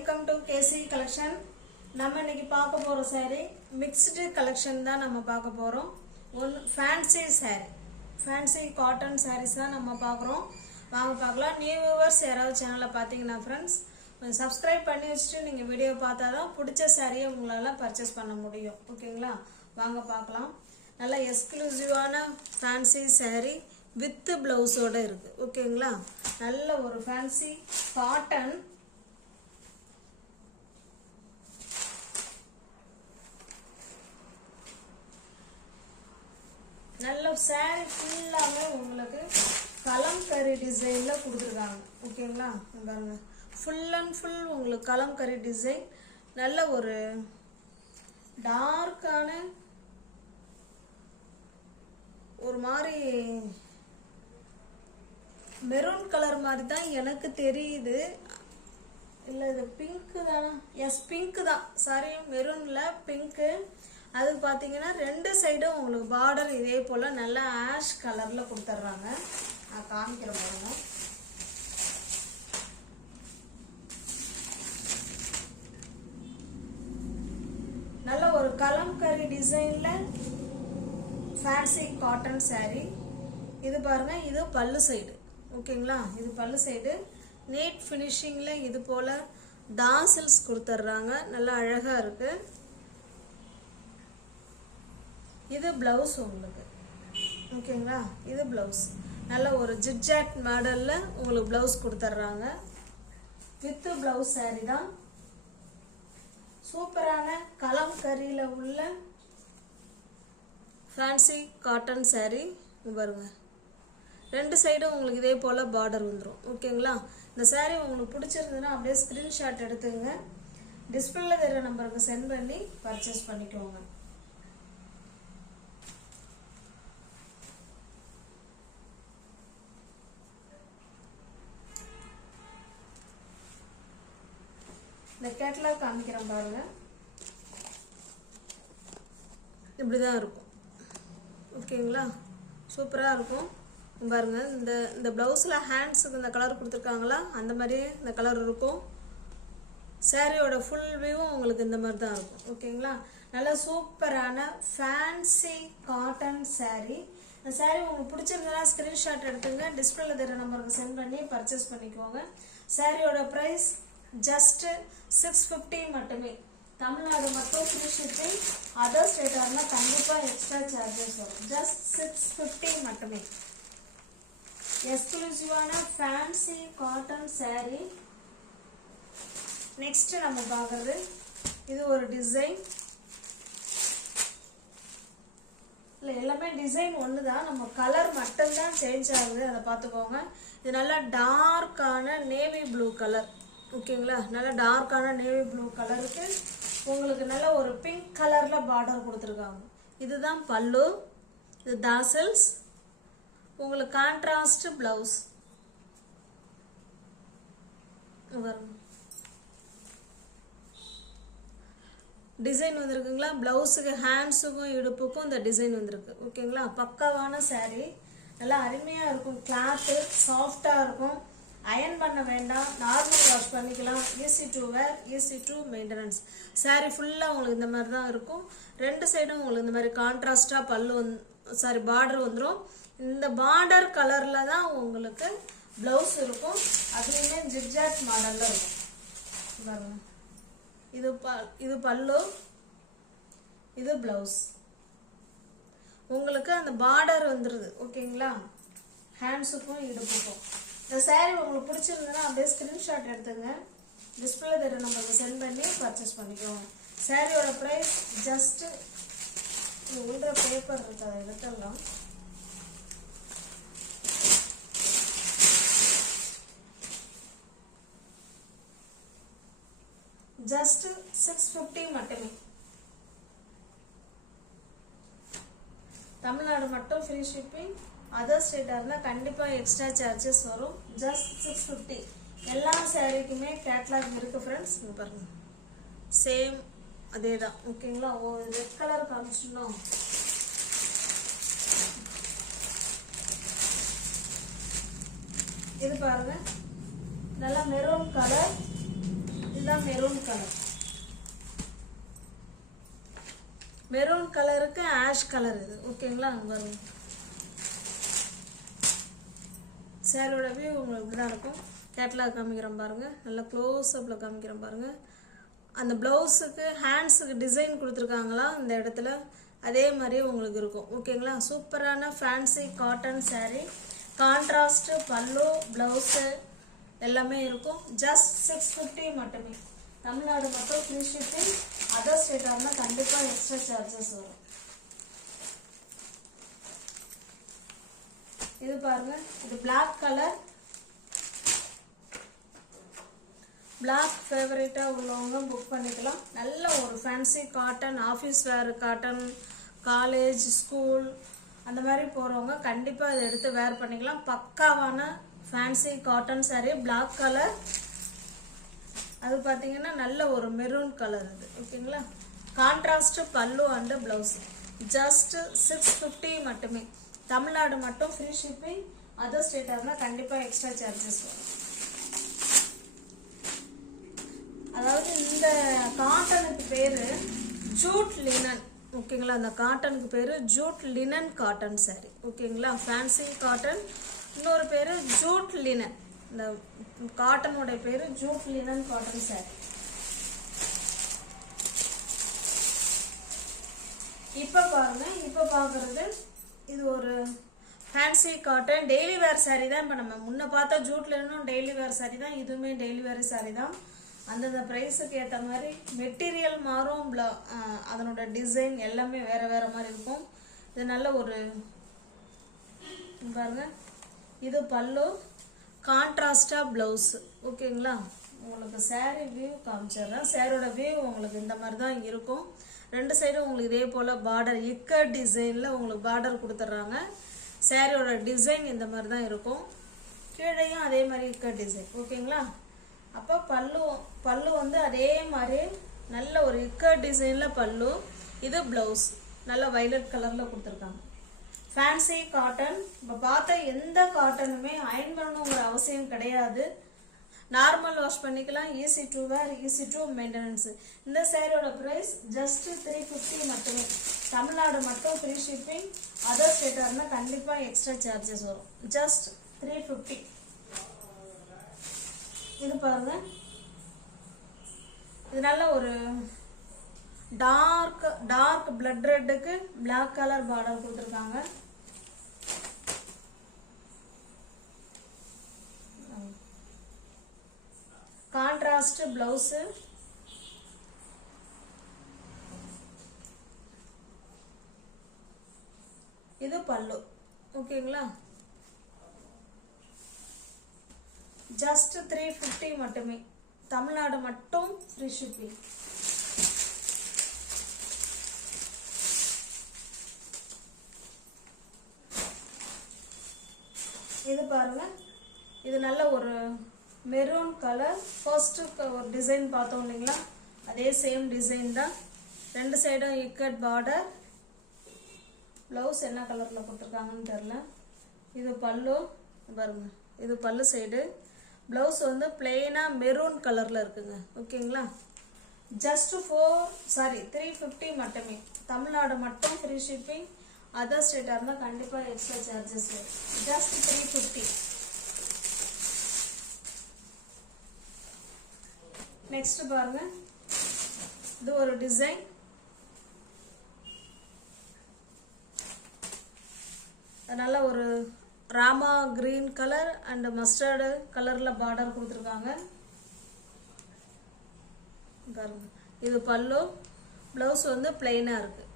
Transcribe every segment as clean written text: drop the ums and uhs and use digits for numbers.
Welcome to KC collection. நம்ம இன்னைக்கு பார்க்க போற saree மிக்ஸ்டு கலெக்ஷன் தான் நம்ம பார்க்க போறோம். ஒன்னு fancy saree, fancy cotton sarees தான் நம்ம பார்க்குறோம். வாங்க பார்க்கலாம். நியூ வியூவர்ஸ் யாராவது சேனலை பார்த்தீங்கன்னா ஃப்ரெண்ட்ஸ் கொஞ்சம் சப்ஸ்கிரைப் பண்ணி வச்சுட்டு நீங்கள் வீடியோ பார்த்தா தான் பிடிச்ச சாரியை உங்களால் பர்ச்சேஸ் பண்ண முடியும். ஓகேங்களா, வாங்க பார்க்கலாம். நல்ல எக்ஸ்க்ளூசிவான ஃபேன்சி saree வித் பிளவுஸோட இருக்குது. ஓகேங்களா, நல்ல ஒரு ஃபேன்சி காட்டன். நல்ல saree ஃபுல்லாமே உங்களுக்கு கலம்கரி டிசைன்ல கொடுத்துருக்காங்க. ஓகேங்களா, பாருங்க, ஃபுல் அண்ட் ஃபுல் உங்களுக்கு கலம்கரி டிசைன். நல்ல ஒரு டார்க்கான ஒரு மாதிரி மெரூன் கலர் மாதிரி தான் எனக்கு தெரியுது. இல்லை இது பிங்க்கு தானே? எஸ், பிங்க்கு தான். சாரி, மெரூனில் பிங்க்கு. அது பார்த்தீங்கன்னா ரெண்டு சைடும் உங்களுக்கு பார்டர் இதே போல் நல்லா ஆஷ் கலரில் கொடுத்துட்றாங்க. நான் காமிக்கிற பாருங்க. நல்ல ஒரு கலம்கரி டிசைனில் ஃபேன்சி காட்டன் saree. இது பாருங்க, இது பல்லு சைடு. ஓகேங்களா, இது பல்லு சைடு. நீட் ஃபினிஷிங்கில் இது போல் டாசல்ஸ் கொடுத்துட்றாங்க. நல்லா அழகாக இருக்குது. இது பிளவுஸ் உங்களுக்கு. ஓகேங்களா, இது பிளவுஸ். நல்ல ஒரு ஜிக்ஜாக் மாடலில் உங்களுக்கு பிளவுஸ் கொடுத்துட்றாங்க. வித் பிளவுஸ் saree தான். சூப்பரான கலம்கரியில் உள்ள ஃபேன்சி காட்டன் saree. பாருங்க, ரெண்டு சைடும் உங்களுக்கு இதே போல் பார்டர் வந்துடும். ஓகேங்களா, இந்த saree உங்களுக்கு பிடிச்சிருந்ததுன்னா அப்படியே ஸ்க்ரீன்ஷாட் எடுத்துங்க. டிஸ்பிளேல தெரிகிற நம்பருக்கு சென்ட் பண்ணி பர்ச்சேஸ் பண்ணிக்கோங்க. இந்த கேட்டலாக் காமிக்கிறேன் பாருங்க. இப்படிதான் இருக்கும். ஓகேங்களா, சூப்பராக இருக்கும் பாருங்க. இந்த பிளவுஸில் ஹேண்ட்ஸுக்கு இந்த கலர் கொடுத்துருக்காங்களா, அந்த மாதிரியே இந்த கலர் இருக்கும். சாரியோட ஃபுல் வியூவும் உங்களுக்கு இந்த மாதிரி தான் இருக்கும். ஓகேங்களா, நல்ல சூப்பரான ஃபேன்சி காட்டன் saree. இந்த saree உங்களுக்கு பிடிச்சிருந்தா ஸ்க்ரீன்ஷாட் எடுத்துங்க. டிஸ்பிளேல தெரிகிற நம்பருக்கு சென்ட் பண்ணி பர்ச்சேஸ் பண்ணிக்கோங்க. சாரியோட ப்ரைஸ் ஜஸ்ட் 650 மட்டுமே. தமிழ்நாடு மட்டும் ஃப்ரீ ஷிப்பிங். அதர் ஸ்டேட்டாக இருந்தால் கண்டிப்பாக எக்ஸ்ட்ரா சார்ஜஸ் வரும். ஜஸ்ட் 650 மட்டுமே. எக்ஸ்க்ளூசிவான ஃபேன்சி காட்டன் saree. நெக்ஸ்ட் நம்ம பார்க்குறது இது ஒரு டிசைன். இல்லை, எல்லாமே டிசைன் ஒன்று தான், நம்ம கலர் மட்டும்தான் சேஞ்ச் ஆகுது. அதை பார்த்துக்கோங்க. இது நல்லா டார்க்கான நேவி ப்ளூ கலர். ஓகேங்களா, நல்லா டார்க்கான நேவி ப்ளூ கலருக்கு உங்களுக்கு நல்ல ஒரு பிங்க் கலரில் பார்டர் கொடுத்துருக்காங்க. இதுதான் பல்லு. இது தாசல்ஸ். உங்களுக்கு கான்ட்ராஸ்ட் பிளவுஸ் வரும். டிசைன் வந்திருக்குங்களா, பிளவுஸுக்கு ஹேண்ட்ஸுக்கும் இடுப்புக்கும் இந்த டிசைன் வந்திருக்கு. ஓகேங்களா, பக்காவான saree. நல்லா அருமையாக இருக்கும். கிளாத்து சாஃப்டாக இருக்கும். அயன் பண்ண வேண்டாம், நார்மல் வாஷ் பண்ணிக்கலாம். Easy to wear, easy to maintenance. saree ஃபுல்லாக உங்களுக்கு இந்த மாதிரி தான் இருக்கும். ரெண்டு சைடும் உங்களுக்கு இந்த மாதிரி கான்ட்ராஸ்டாக பல்லு பார்டர் வந்துடும். இந்த பார்டர் கலரில் தான் உங்களுக்கு ப்ளவுஸ் இருக்கும். அதுலேயுமே ஜிக்ஜாக் மாடலில் இருக்கும். பாருங்க, இது பல்லு, இது ப்ளவுஸ். உங்களுக்கு அந்த பார்டர் வந்துடுது. ஓகேங்களா, ஹேண்ட்ஸுக்கும் இடுப்புக்கும். இந்த saree உங்களுக்கு பிடிச்சிருந்ததுன்னா அப்படியே ஸ்க்ரீன்ஷாட் எடுத்துங்க. டிஸ்பிளே தெரிகிற நம்பருக்கு சென்ட் பண்ணி பர்ச்சேஸ் பண்ணிக்கோங்க. சாரியோட ப்ரைஸ் ஜஸ்ட் உள்ள பேப்பர் இருக்கு, அதை எடுத்துடலாம். ஜஸ்ட் 650 மட்டுமே. தமிழ்நாடு மட்டும் ஃப்ரீ ஷிப்பிங். அதர் ஸ்டேட்டாக இருந்தால் கண்டிப்பாக எக்ஸ்ட்ரா சார்ஜஸ் வரும். ஜஸ்ட் 650. எல்லா சாரீக்குமே கேட்லாக் இருக்குது ஃப்ரெண்ட்ஸ். இங்கே பாருங்க, சேம் அதே தான். ஓகேங்களா, ரெட் கலர் காமிச்சிடணும். இது பாருங்க, நல்லா மெரூன் கலர். இதுதான் மெரூன் கலர். மெரூன் கலருக்கு ஆஷ் கலர் இது. ஓகேங்களா? வரும் சேலோட வியூ உங்களுக்கு இப்படி தான் இருக்கும். கேட்லாக் காமிக்கிறேன் பாருங்கள். நல்லா க்ளோஸ் அப்பில் காமிக்கிறேன் பாருங்கள். அந்த ப்ளவுஸுக்கு ஹேண்ட்ஸுக்கு டிசைன் கொடுத்துருக்காங்களா இந்த இடத்துல, அதே மாதிரியே உங்களுக்கு இருக்கும். ஓகேங்களா? சூப்பரான ஃபேன்சி காட்டன் சாரீ. கான்ட்ராஸ்ட்டு பல்லு ப்ளவுஸு எல்லாமே இருக்கும். ஜஸ்ட் 650 மட்டுமே. தமிழ்நாடு மட்டும் ஃப்ரீ ஷிப்பிங். அதர் ஸ்டேட்டாக இருந்தால் கண்டிப்பாக எக்ஸ்ட்ரா சார்ஜஸ் வரும். இது பாருங்க, இது பிளாக் கலர். பிளாக் ஃபேவரேட்டாக உள்ளவங்க புக் பண்ணிக்கலாம். நல்ல ஒரு fancy cotton, office wear cotton, college school அந்த மாதிரி போகிறவங்க கண்டிப்பாக இதை எடுத்து வேர் பண்ணிக்கலாம். பக்காவான fancy cotton sari. Black colour, அது பார்த்தீங்கன்னா நல்ல ஒரு மெரூன் கலர் இது. ஓகேங்களா? கான்ட்ராஸ்ட் பல்லு அண்டு ப்ளவுஸ். ஜஸ்ட் 650 மட்டுமே. தமிழ்நாடு மட்டும் ஃப்ரீ ஷிப்பிங். அதர் ஸ்டேட்டாக இருந்தால் கண்டிப்பாக எக்ஸ்ட்ரா சார்ஜஸ் வரும். அதாவது இந்த காட்டனுக்கு பேர் ஜூட் லினன். ஓகேங்களா? அந்த காட்டனுக்கு பேர் ஜூட் லினன் காட்டன் சாரீ. ஓகேங்களா? Fancy cotton. இன்னொரு பேர் ஜூட் லினன். இந்த காட்டனுடைய பேர் ஜூட் லினன் காட்டன் சாரீ. இப்போ பாருங்க, இப்போ பார்க்குறது இது ஒரு ஃபேன்சி காட்டன் டெய்லி வேர் சாரீ தான். இப்போ நம்ம முன்ன பார்த்தா ஜூட் லினனும் டெய்லி வேர் சாரீ தான். இதுவுமே டெய்லி வேர் சாரீ தான். அந்தந்த ப்ரைஸுக்கு ஏற்ற மாதிரி மெட்டீரியல் மாறும், அதனோட டிசைன் எல்லாமே வேறு வேறு மாதிரி இருக்கும். இது நல்ல ஒரு பாருங்க, இது பல்லு, கான்ட்ராஸ்டாக ப்ளவுஸு. ஓகேங்களா? உங்களுக்கு சாரீ வியூ காமிச்சிடுறேன். சாரியோட வியூ உங்களுக்கு இந்த மாதிரி தான் இருக்கும். ரெண்டு சைடும் உங்களுக்கு இதே போல் பார்டர் இக்கட் டிசைனில் உங்களுக்கு பார்டர் கொடுத்துட்றாங்க. சாரியோட டிசைன் இந்த மாதிரி தான் இருக்கும். கீழையும் அதே மாதிரி இக்கட் டிசைன். ஓகேங்களா? அப்போ பல்லு வந்து அதே மாதிரி நல்ல ஒரு இக்கட் டிசைனில் பல்லு. இது ப்ளவுஸ் நல்ல வைலட் கலரில் கொடுத்துருக்காங்க. Fancy cotton. இப்போ பார்த்த எந்த காட்டனுமே அயன் பண்ணணுங்கிற அவசியம் கிடையாது. நார்மல் வாஷ் பண்ணிக்கலாம். Easy to wear, easy to maintenance. இந்த சேரீயோட ப்ரைஸ் ஜஸ்ட் 350 மட்டுமே. தமிழ்நாடு மட்டும் ஃப்ரீ ஷிப்பிங். அதர் ஸ்டேட்டாக இருந்தால் கண்டிப்பாக எக்ஸ்ட்ரா சார்ஜஸ் வரும். ஜஸ்ட் 350. இது பாருங்க, இது நல்ல ஒரு டார்க் பிளட் ரெட்டுக்கு பிளாக் கலர் பார்டர் கொடுத்துருக்காங்க. Contrast blouse. இது பல்லு. ஓகேங்களா? ஜஸ்ட் 350 மட்டுமே. தமிழ்நாடு மட்டும் ஃப்ரீ ஷிப்பிங். இது பாருங்க, இது நல்ல ஒரு மெரூன் கலர். ஃபர்ஸ்ட் ஒரு டிசைன் பார்த்தோம் இல்லைங்களா, அதே சேம் டிசைன் தான். ரெண்டு சைடும் இக்கட் பார்டர். ப்ளவுஸ் என்ன கலரில் கொடுத்துருக்காங்கன்னு தெரில. இது பல்லு பாருங்க, இது பல்லு சைடு. ப்ளவுஸ் வந்து பிளெயினாக மெரூன் கலரில் இருக்குங்க. ஓகேங்களா? ஜஸ்ட் 350 மட்டுமே. தமிழ்நாடு மட்டும் ஃப்ரீ ஷிப்பிங். அதர் ஸ்டேட்டாக இருந்தால் கண்டிப்பாக எக்ஸ்ட்ரா சார்ஜஸ் வரும். ஜஸ்ட் 350. நெக்ஸ்ட் பாருங்க, இது ஒரு டிசைன். நல்ல ஒரு Rama green colour and mustard கலரில் பார்டர் கொடுத்துருக்காங்க. பாருங்க, இது பல்லு. ப்ளவுஸ் வந்து பிளெயினாக இருக்குது.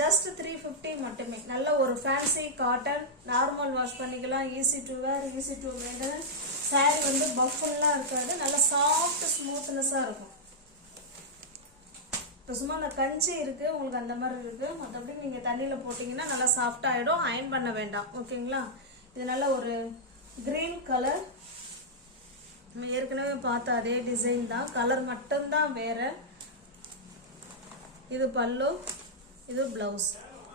ஜஸ்ட் 350 மட்டுமே. நல்ல ஒரு ஃபேன்சி காட்டன். நார்மல் வாஷ் பண்ணிக்கலாம். Easy to wear, easy to maintenance. Sari வந்து பஃபுல்லாம் இருக்காது. நல்ல சாஃப்ட் ஸ்மூத்னஸாக இருக்கும். இப்போ சும்மா அந்த கஞ்சி இருக்குது உங்களுக்கு, அந்த மாதிரி இருக்குது. மற்றபடி நீங்கள் தண்ணியில் போட்டிங்கன்னா நல்லா சாஃப்டாகிடும். அயன் பண்ண வேண்டாம். ஓகேங்களா? இது நல்ல ஒரு க்ரீன் கலர். நம்ம ஏற்கனவே பார்த்த அதே டிசைன் தான், கலர் மட்டும்தான் வேறு. இது பல்லு, இது ப்ளவுஸ்.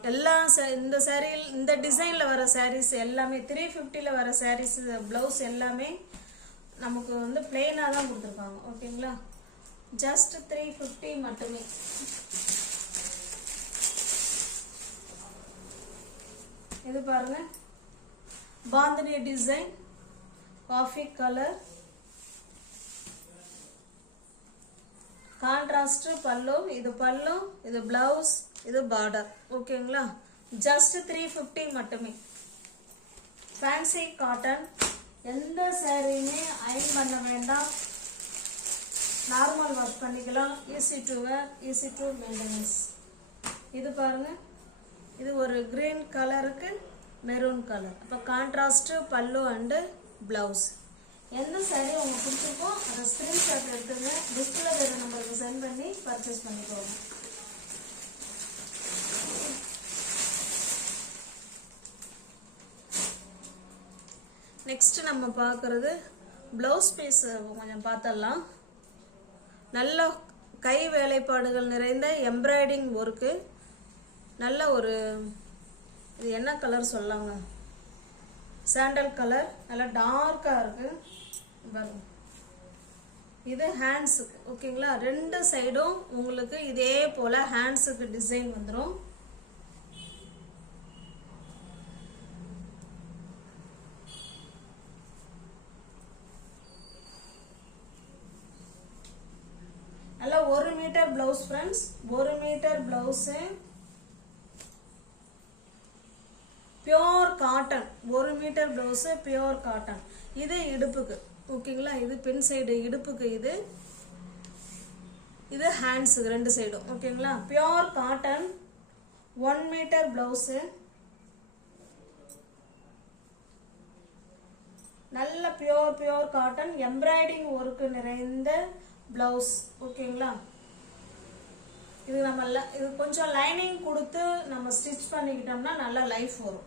எல்லாம் இந்த சாரியில் இந்த டிசைனில் வர சாரீஸ் எல்லாமே 350ல் வர சாரீஸ் ப்ளவுஸ் எல்லாமே நமக்கு வந்து பிளெயினாக தான் கொடுத்துருக்காங்க. ஓகேங்களா, ஜஸ்ட் 350 மட்டுமே. இது பாருங்க, bandhani design, coffee colour, contrast பல்லு. இது பல்லு, இது பிளவுஸ், இது பார்டர். ஓகேங்களா, ஜஸ்ட் 350 மட்டுமே. Fancy cotton. எந்த சாரியுமே அயன் பண்ண வேண்டாம், நார்மல் வாஷ் பண்ணிக்கலாம். Easy to wear, easy to maintenance. இது பாருங்க, இது ஒரு கிரீன் கலருக்கு மெரூன் கலர். அப்போ கான்ட்ராஸ்ட் பல்லு அண்டு பிளவுஸ். எந்த சாரி உங்களுக்கு பிடிச்சிருக்கோ அதை ஸ்க்ரீன்ஷாட் எடுத்துங்க, டிஸ்பிளே வேறு நம்பருக்கு சென்ட் பண்ணி பர்ச்சேஸ் பண்ணிக்கோங்க. நெக்ஸ்ட் நம்ம பார்க்குறது ப்ளவுஸ் பீஸ். கொஞ்சம் பார்த்துடலாம். நல்ல கை வேலைப்பாடுகள் நிறைந்த எம்ப்ராய்டிங் ஒர்க்கு. நல்ல ஒரு, இது என்ன கலர் சொல்லாங்க, சாண்டல் கலர், நல்லா டார்க்காக இருக்கு பாருங்க. இது ஹேண்ட்ஸுக்கு. ஓகேங்களா, ரெண்டு சைடும் உங்களுக்கு இதே போல் ஹேண்ட்ஸுக்கு டிசைன் வந்துடும். நல்லா 1 meter blouse friends. 1 meter blouse, pure cotton. 1 meter blouse pure cotton. இது இடுப்புக்கு. ஓகேங்களா, இது பின் சைடு இடுப்புக்கு. இது ஹேண்ட்ஸுக்கு ரெண்டு சைடும். ஓகேங்களா, பியோர் காட்டன் 1 மீட்டர் பிளவுஸு. நல்ல பியோர் காட்டன் எம்ப்ராய்டிங் ஒர்க்கு நிறைந்த பிளவுஸ். ஓகேங்களா, இது நம்ம இது கொஞ்சம் லைனிங் கொடுத்து நம்ம ஸ்டிச் பண்ணிக்கிட்டோம்னா நல்லா லைஃப் வரும்.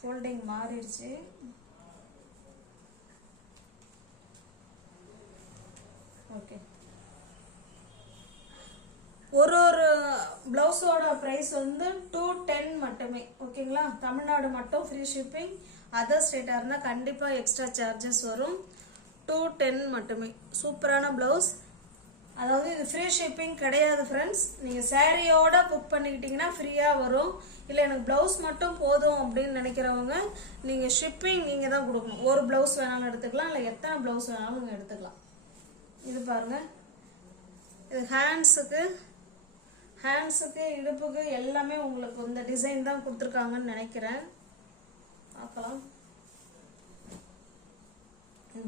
ஃபோல்டிங் மாறிடுச்சு. ஓகே, ஒரு பிளவுஸோட ப்ரைஸ் வந்து 210 மட்டுமே. ஓகேங்களா, தமிழ்நாடு மட்டும் ஃப்ரீ ஷிப்பிங். அதர் ஸ்டேட்டாக இருந்தால் கண்டிப்பாக எக்ஸ்ட்ரா சார்ஜஸ் வரும். 210 மட்டுமே. சூப்பரான ப்ளவுஸ். அதாவது இது ஃப்ரீ ஷிப்பிங் கிடையாது ஃப்ரெண்ட்ஸ். நீங்கள் சாரியோட புக் பண்ணிக்கிட்டிங்கன்னா ஃப்ரீயாக வரும். இல்லை எனக்கு ப்ளவுஸ் மட்டும் போதும் அப்படின்னு நினைக்கிறவங்க நீங்கள் ஷிப்பிங் நீங்கள் தான் கொடுக்கணும். ஒரு ப்ளவுஸ் வேணாலும் எடுத்துக்கலாம், இல்லை எத்தனை ப்ளவுஸ் வேணாலும் நீங்கள் எடுத்துக்கலாம். இது பாருங்கள், இது ஹேண்ட்ஸுக்கு இடுப்புக்கு எல்லாமே உங்களுக்கு இந்த டிசைன் தான் கொடுத்துருக்காங்கன்னு நினைக்கிறேன். பார்க்கலாம்.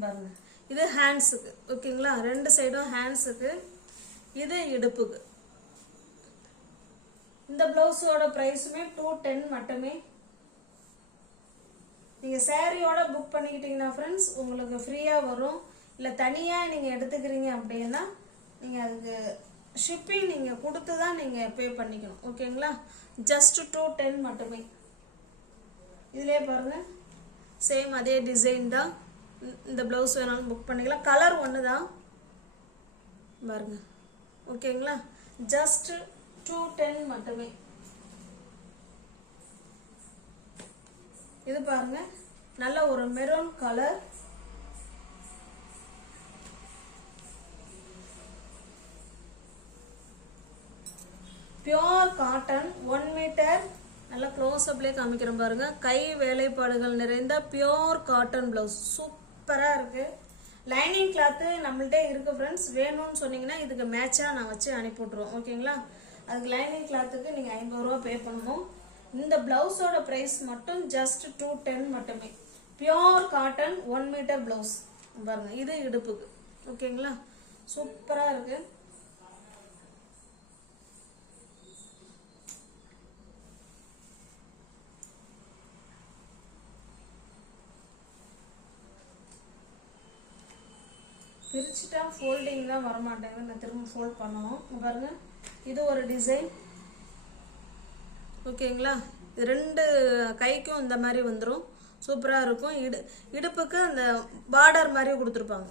பாருங்க, இது ஹேண்ட்ஸுக்கு. ஓகேங்களா, ரெண்டு சைடும் ஹேண்ட்ஸுக்கு. இது இடுப்புக்கு. இந்த பிளவுஸோட ப்ரைஸுமே 210 மட்டுமே. நீங்கள் சாரியோட புக் பண்ணிக்கிட்டீங்கன்னா ஃப்ரெண்ட்ஸ் உங்களுக்கு ஃப்ரீயாக வரும். இல்லை தனியாக நீங்கள் எடுத்துக்கிறீங்க அப்படின்னா நீங்கள் அதுக்கு ஷிப்பிங் நீங்கள் கொடுத்து தான் நீங்கள் பே பண்ணிக்கணும். ஓகேங்களா, ஜஸ்ட் 210 மட்டுமே. இதிலே பாருங்கள், சேம் அதே டிசைன் தான். இந்த ப்ளவுஸ் வேணாலும் புக் பண்ணிக்கலாம். கலர் ஒன்று தான் பாருங்க. ஓகேங்களா, ஜஸ்ட் 210 மட்டுமே. இது பாருங்க, நல்ல ஒரு maroon colour. Pure cotton 1 meter. நல்லா க்ளோஸ் அப்லேயே காமிக்கிறேன் பாருங்க. கை வேலைப்பாடுகள் நிறைந்த பியோர் காட்டன் பிளவுஸ். சூப்பராக இருக்கு. லைனிங் கிளாத்து நம்மள்கிட்ட இருக்கு ஃப்ரெண்ட்ஸ். வேணும்னு சொன்னீங்கன்னா இதுக்கு மேட்சாக நான் வச்சு அனுப்பிவிட்ருவோம். ஓகேங்களா, அதுக்கு லைனிங் கிளாத்துக்கு நீங்கள் 50 ரூபா பே பண்ணணும். இந்த பிளவுஸோட ப்ரைஸ் மட்டும் ஜஸ்ட் 210 மட்டுமே. பியோர் காட்டன் 1 மீட்டர் பிளவுஸ் பாருங்க. இது இடுப்புக்கு. ஓகேங்களா, சூப்பராக இருக்கு. பிரிச்சுட்டா ஃபோல்டிங் தான் வரமாட்டேங்குது. நான் திரும்ப ஃபோல்ட் பண்ணணும். பாருங்க, இது ஒரு டிசைன். ஓகேங்களா, இது ரெண்டு கைக்கும் இந்த மாதிரி வந்துடும். சூப்பராக இருக்கும். இடுப்புக்கு அந்த பார்டர் மாதிரி கொடுத்துருப்பாங்க.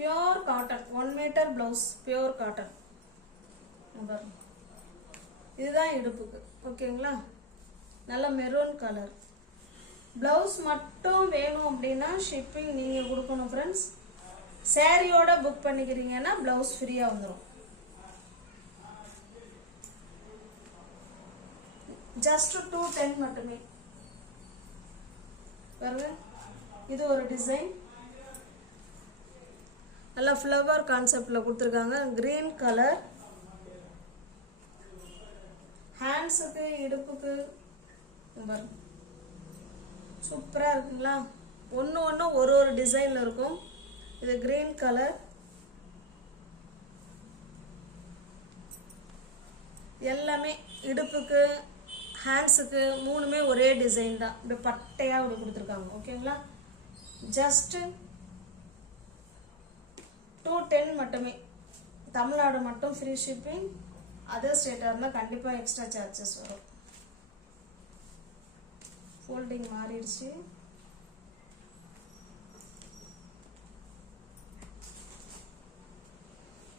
Pure cotton 1 meter blouse pure cotton. இதுதான் இடுப்புக்கு. ஓகேங்களா, நல்ல மெரூன் கலர். ப்ளவுஸ் மட்டும் வேணும் அப்படின்னா ஷிப்பிங் நீங்கள் கொடுக்கணும் ஃப்ரெண்ட்ஸ். சாரியோட புக் பண்ணிக்கிறீங்கன்னா ப்ளவுஸ் ஃப்ரீயாக வந்துடும். ஜஸ்ட் 210 மட்டுமே. பாருங்க, இது ஒரு டிசைன். நல்ல ஃப்ளவர் கான்செப்டில் கொடுத்துருக்காங்க. Green colour. ஹேண்ட்ஸுக்கு இடுப்புக்கு சூப்பராக இருக்குங்களா. ஒன்று ஒன்று ஒரு ஒரு டிசைனில் இருக்கும். இது கிரீன் கலர். எல்லாமே இடுப்புக்கு ஹேண்ட்ஸுக்கு மூணுமே ஒரே டிசைன் தான். இப்படி பட்டையாக இப்படி கொடுத்துருக்காங்க. ஓகேங்களா, ஜஸ்ட் 210 மட்டுமே. தமிழ்நாடு மட்டும் ஃப்ரீ ஷிப்பிங். அதர் ஸ்டேட்டாக இருந்தால் கண்டிப்பாக எக்ஸ்ட்ரா சார்ஜஸ் வரும். ஃபோல்டிங் மாறிடுச்சு.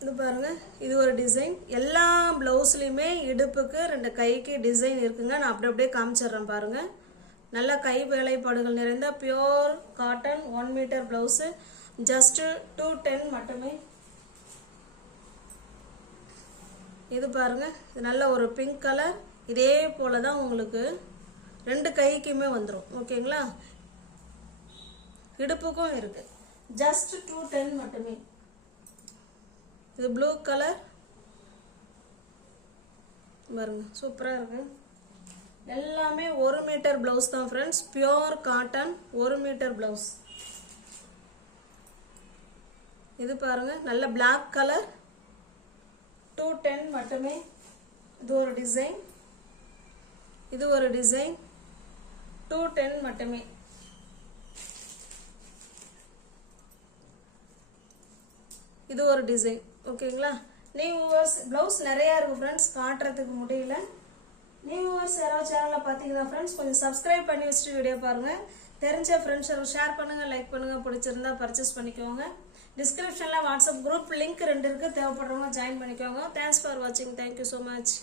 இது பாருங்க, இது ஒரு டிசைன். எல்லா ப்ளவுஸ்லையுமே இடுப்புக்கு 2 கைக்கு டிசைன் இருக்குங்க. நான் அப்படியே காமிச்சிடுறேன் பாருங்க. நல்ல கை வேலைப்பாடுகள் நிறைந்த pure cotton 1 meter blouse. Just 210 மட்டுமே. இது பாருங்க, இது நல்ல ஒரு பிங்க் கலர். இதே போல தான் உங்களுக்கு 2 கைக்குமே வந்துடும். ஓகேங்களா, இடுப்புக்கும் இருக்கு. ஜஸ்ட் 210 மட்டுமே. இது ப்ளூ கலர் பாருங்க, சூப்பராக இருக்கு. எல்லாமே 1 மீட்டர் ப்ளவுஸ் தான் friends. Pure cotton 1 meter blouse. இது பாருங்க, நல்ல பிளாக் கலர் 210 மட்டுமே. இது ஒரு டிசைன். இது ஒரு டிசைன் 210 மட்டுமே. இது ஒரு டிசைன். ஓகேங்களா, நியூ வியூவர்ஸ் ப்ளவுஸ் நிறையா இருக்குது ஃப்ரெண்ட்ஸ், காட்டுறதுக்கு முடியல. நியூ வியூவர்ஸ் யாராவது சேனலில் பார்த்தீங்கன்னா ஃப்ரெண்ட்ஸ் கொஞ்சம் சப்ஸ்கிரைப் பண்ணி வச்சுட்டு வீடியோ பாருங்கள். தெரிஞ்ச ஃப்ரெண்ட்ஸ் ஷேர் பண்ணுங்கள், லைக் பண்ணுங்கள். பிடிச்சிருந்தா பர்ச்சேஸ் பண்ணிக்கோங்க. டிஸ்கிரிப்ஷனில் வாட்ஸ்அப் குரூப் லிங்க் 2 இருக்குது. தேவைப்படுறவங்க ஜாயின் பண்ணிக்கோங்க. தேங்க்ஸ் ஃபார் வாட்சிங். Thank you so much.